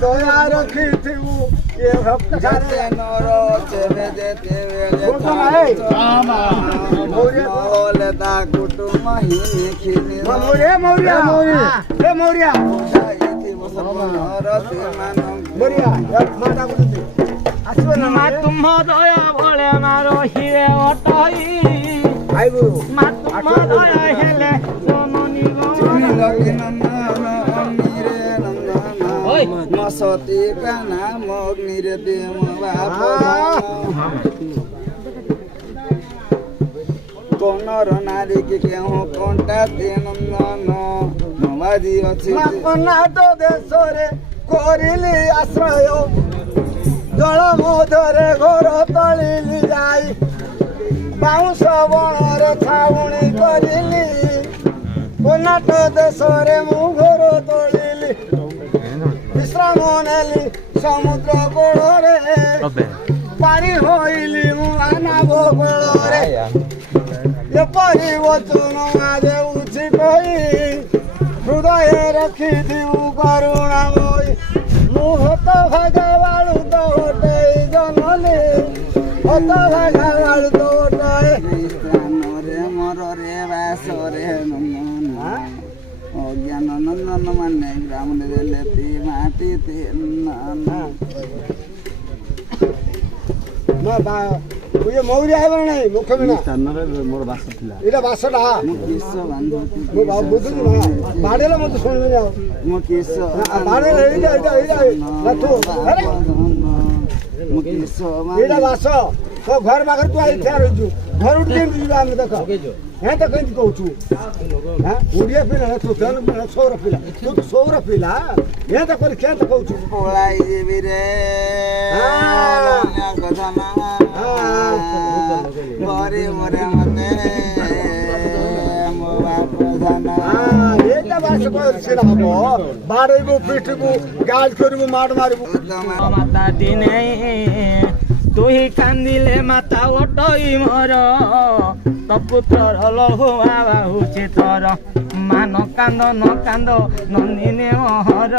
दया रखी थी ये भक्त खाते नरो चेवे देते वेले बोलता कुटुंब ही खिनी मोरिया मोरिया ए मोरिया मोरिया माता बोलते आसबे ना तुम दया भले मारो हिरे ओटई आइबो मा तुम दया हेले सोमनी मसती काना मग्नि रे देम कोनर नारी के केहू कंटा देन नवाजी अछि अपनाथ देशरे करिली आश्रय जल मधुरे घर तलिली जाई बाउंस बणरे छाउणी करिली कोनाट देशरे मु घर तलिली विश्राम नेली समुद्र कोଳରେ पारी होइली मु आनाब कोଳରେ एपरि वचन देउछि कहि हृदय रखिथिबु करुणामयी मु हत भागवाळु तोटे जनले हत भागवाळु तोटे रे मोर रे वासरे ज्ञान नंदन माने ग्राम लेती माटी ये मौरी आइब ना मुख बिना मोर बास थिला एटा बासटा मु किस बांधु मु बुझु बाडेला मत सुनबे जाओ मु किस बाडेला एटा नथु अरे मु किस एटा बास तो घर बागर तू आई ठहर रजु घर उठ के जीवा हम देख हैं तो कहीं कहू छु हां उड़िया पिला तो तन सोर पिला तू तो सोर पिला हैं तो कर क्या तो कहू छु पोलाई जेबी रे हां गधना मोरे मोरे मते मो बाप धना एटा बास को सिरा हो बाड़ेबो पिटबो गाल करबो मार मारबो माता दिने तु ही कांदिले माता ओटई मोर तो पुत्र लहु आवा हुछि तोर मान कांद न कांद नंदिनी मोहर।